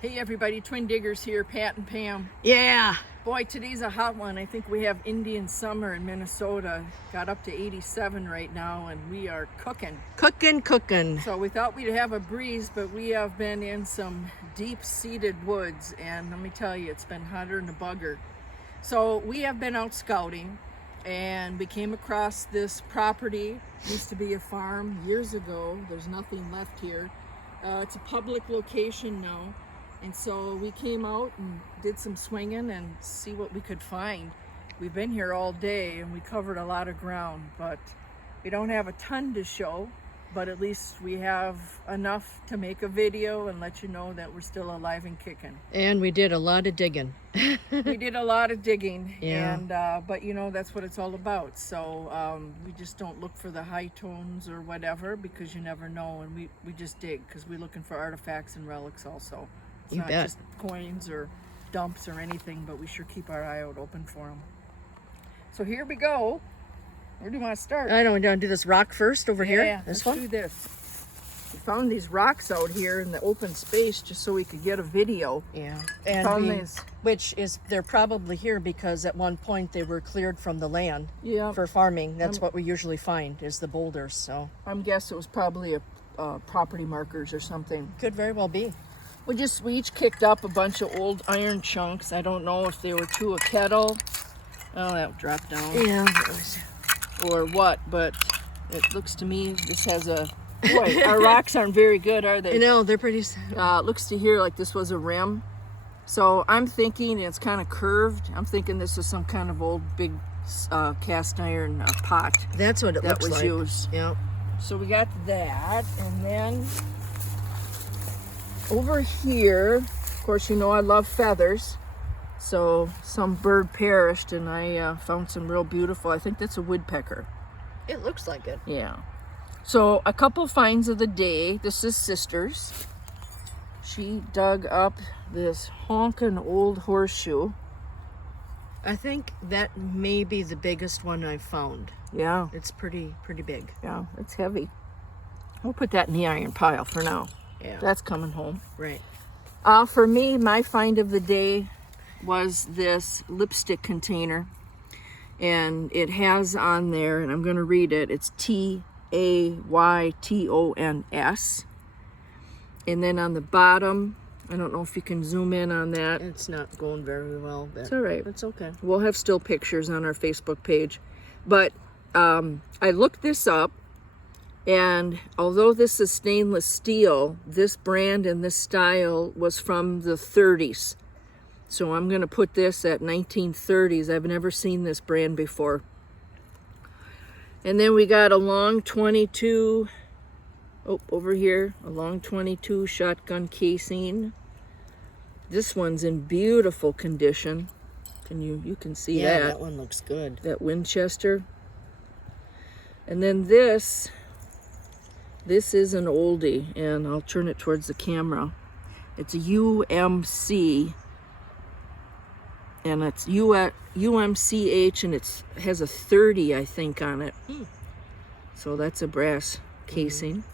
Hey everybody, Twin Diggers here, Pat and Pam. Yeah. Boy, today's a hot one. I think we have Indian summer in Minnesota. Got up to 87 right now and we are cooking. Cooking. So we thought we'd have a breeze, but we have been in some deep-seated woods and let me tell you, it's been hotter than a bugger. So we have been out scouting and we came across this property. It used to be a farm years ago. There's nothing left here. It's a public location now. And so we came out and did some swinging and see what we could find. We've been here all day and we covered a lot of ground, but we don't have a ton to show, but at least we have enough to make a video and let you know that we're still alive and kicking. And we did a lot of digging. We did a lot of digging, Yeah. and but you know, that's what it's all about. So we just don't look for the high tones or whatever because you never know, and we just dig because we're looking for artifacts and relics also. It's You not bet. just coins or dumps or anything, but we sure keep our eye out open for them. So here we go. Where do you want to start? I don't want to do this rock first over here. Yeah, This let's one? do this. We found these rocks out here in the open space just so we could get a video. Yeah. Found we- these. Which is, they're probably here because at one point they were cleared from the land Yeah, for farming. That's what we usually find is the boulders. So I'm guessing it was probably a property markers or something. could very well be. We each kicked up a bunch of old iron chunks. I don't know if they were to a kettle. Oh, that dropped down. Yeah. Or what, but it looks to me this has a... Boy, our rocks aren't very good, are they? You know, they're pretty... It looks to here like this was a rim. So I'm thinking it's kind of curved. I'm thinking this is some kind of old big cast iron pot That's what it that looks was like. used. Yeah. So we got that, and then over here, of course, you know I love feathers. So some bird perished, and I found some real beautiful. I think that's a woodpecker. It looks like it. Yeah. So a couple finds of the day. This is Sister's. She dug up this honking old horseshoe. I think that may be the biggest one I've found. Yeah, It's pretty big. yeah, it's heavy. We'll put that in the iron pile for now. Yeah. That's coming home. Right. For me, my find of the day was this lipstick container. And it has on there, and I'm going to read it, it's Taytons. And then on the bottom, I don't know if you can zoom in on that. It's not going very well, but It's all right. it's okay. We'll have still pictures on our Facebook page. But I looked this up, and although this is stainless steel, this brand and this style was from the 30s. So I'm going to put this at 1930s. I've never seen this brand before. And then we got a long 22, over here, a long 22 shotgun casing. This one's in beautiful condition. You can see Yeah, that. that one looks good. That Winchester. And then this is an oldie, and I'll turn it towards the camera. It's a UMC, and it's UMCH, and it has a 30, I think, on it. So that's a brass casing.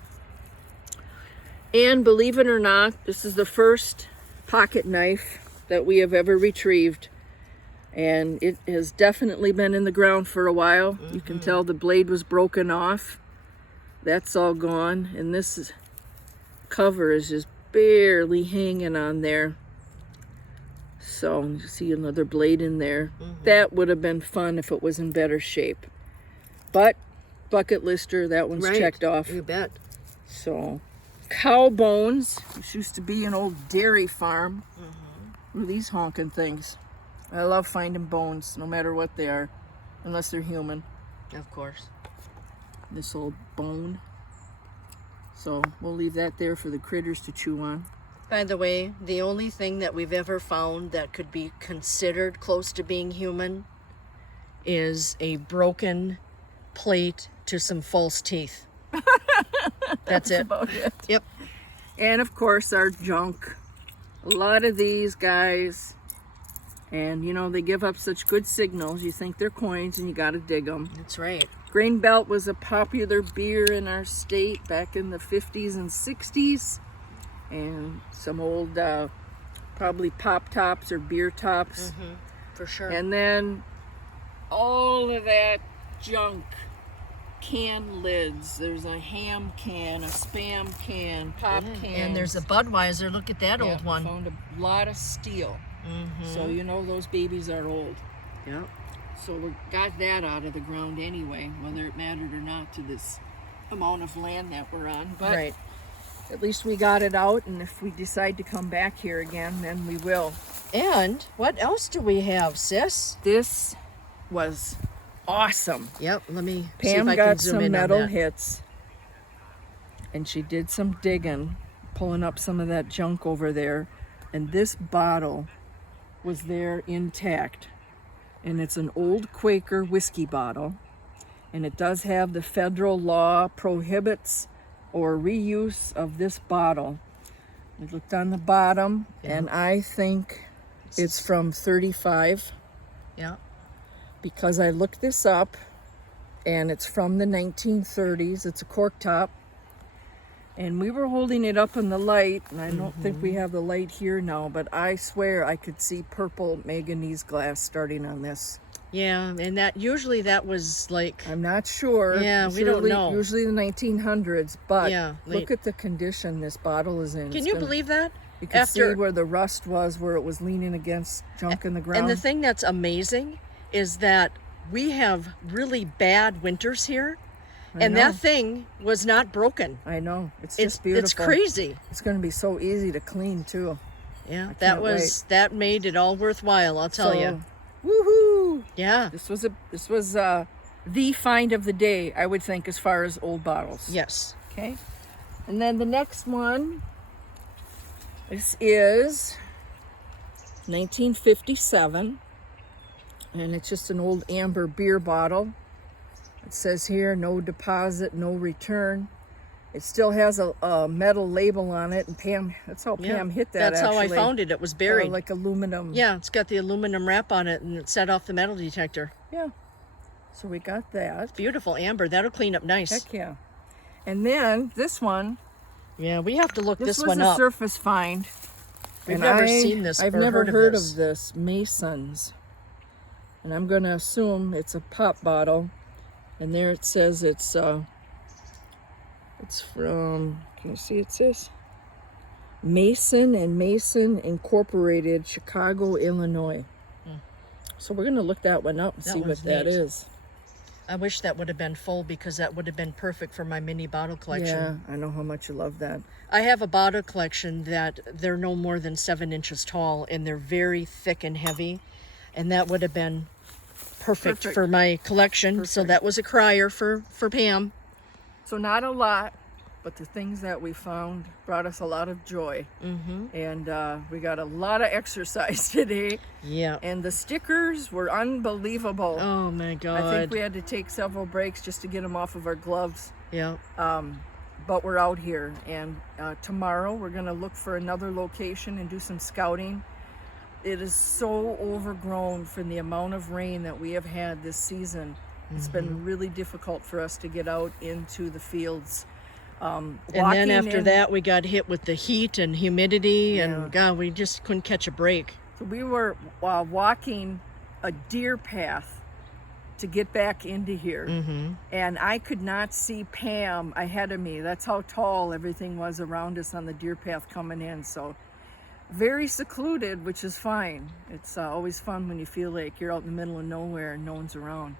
And believe it or not, this is the first pocket knife that we have ever retrieved. And it has definitely been in the ground for a while. You can tell the blade was broken off. That's all gone. And this cover is just barely hanging on there. So you see another blade in there. That would have been fun if it was in better shape. But bucket lister, that one's Right. checked off. You bet. So cow bones. This used to be an old dairy farm. Look at these honking things. I love finding bones, no matter what they are, unless they're human. Of course. This old bone. So we'll leave that there for the critters to chew on. By the way, the only thing that we've ever found that could be considered close to being human is a broken plate to some false teeth. That's it. About it. Yep. And of course, our junk. A lot of these guys, and you know, they give up such good signals. You think they're coins and you got to dig them. That's right. Grain Belt was a popular beer in our state back in the 50s and 60s. And some old probably pop tops or beer tops. For sure. And then all of that junk, can lids. There's a ham can, a Spam can, pop can. And there's a Budweiser. Look at that old one. Found a lot of steel. So you know those babies are old. Yep. So we got that out of the ground anyway, whether it mattered or not to this amount of land that we're on. But Right. at least we got it out, and if we decide to come back here again, then we will. And what else do we have, sis? This was awesome. Yep. Let me see if Pam I got can zoom some in metal on that. hits, and she did some digging, pulling up some of that junk over there, and this bottle was there intact. And it's an old Quaker whiskey bottle, and it does have the federal law prohibits or reuse of this bottle. I looked on the bottom, and I think it's from 35, Yeah. because I looked this up, and it's from the 1930s. It's a cork top, and we were holding it up in the light, and I don't think we have the light here now, but I swear I could see purple manganese glass starting on this. Yeah, and that usually that was like I'm not sure. Yeah, we don't know. Usually the 1900s, but Yeah, look at the condition this bottle is in. Can It's you gonna- believe that? You can after- see where the rust was, where it was leaning against junk in the ground. And the thing that's amazing is that we have really bad winters here, and know. that thing was not broken. I know. It's just beautiful. It's crazy. It's going to be so easy to clean too. Yeah, can't that made it all worthwhile, I'll tell you. Woohoo! Yeah. This was the find of the day, I would think, as far as old bottles. Yes. Okay. And then the next one, this is 1957, and it's just an old amber beer bottle. It says here, no deposit, no return. It still has a metal label on it, and Pam, that's how Pam hit that. That's how I actually. found it. It was buried. Like aluminum. Yeah, it's got the aluminum wrap on it, and it set off the metal detector. Yeah. So we got that. Beautiful amber. That'll clean up nice. Heck yeah. And then this one. Yeah, we have to look This this was one a up. surface find. We've And never seen this I've or never heard of this. of this. Masons. And I'm going to assume it's a pop bottle. And there it says it's from, can you see it says? Mason and Mason Incorporated, Chicago, Illinois. So we're going to look that one up and That see what one's that neat. is. I wish that would have been full because that would have been perfect for my mini bottle collection. Yeah, I know how much you love that. I have a bottle collection that they're no more than 7 inches tall, and they're very thick and heavy, and that would have been perfect for my collection. So that was a crier for Pam. So not a lot, but the things that we found brought us a lot of joy. And we got a lot of exercise today. Yeah. And the stickers were unbelievable. Oh my God. I think we had to take several breaks just to get them off of our gloves. Yeah. But we're out here, and tomorrow we're going to look for another location and do some scouting. It is so overgrown from the amount of rain that we have had this season. It's been really difficult for us to get out into the fields. And then after that, we got hit with the heat and humidity, Yeah. and God, we just couldn't catch a break. So we were walking a deer path to get back into here. And I could not see Pam ahead of me. That's how tall everything was around us on the deer path coming in. So very secluded, which is fine. It's always fun when you feel like you're out in the middle of nowhere and no one's around.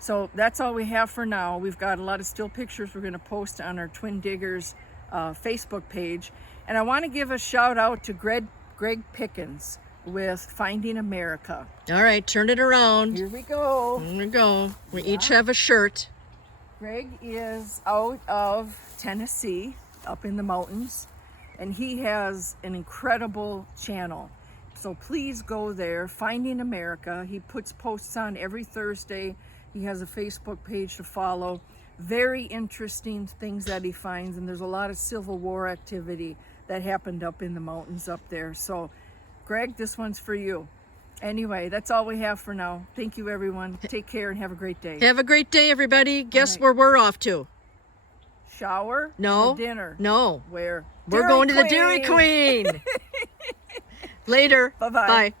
So that's all we have for now. We've got a lot of still pictures we're going to post on our Twin Diggers Facebook page. And I want to give a shout out to Greg Pickens with Finding America. All right, turn it around. Here we go. Here we go. We each have a shirt. Greg is out of Tennessee, up in the mountains, and he has an incredible channel. So please go there, Finding America. He puts posts on every Thursday. He has a Facebook page to follow. Very interesting things that he finds, and there's a lot of Civil War activity that happened up in the mountains up there. So Greg, this one's for you. Anyway, that's all we have for now. Thank you, everyone. Take care and have a great day. Have a great day, everybody. Guess right. where we're off to? Shower? No. Or dinner? No. Where? We're Dairy going to the Dairy Queen. Later. Bye-bye. Bye.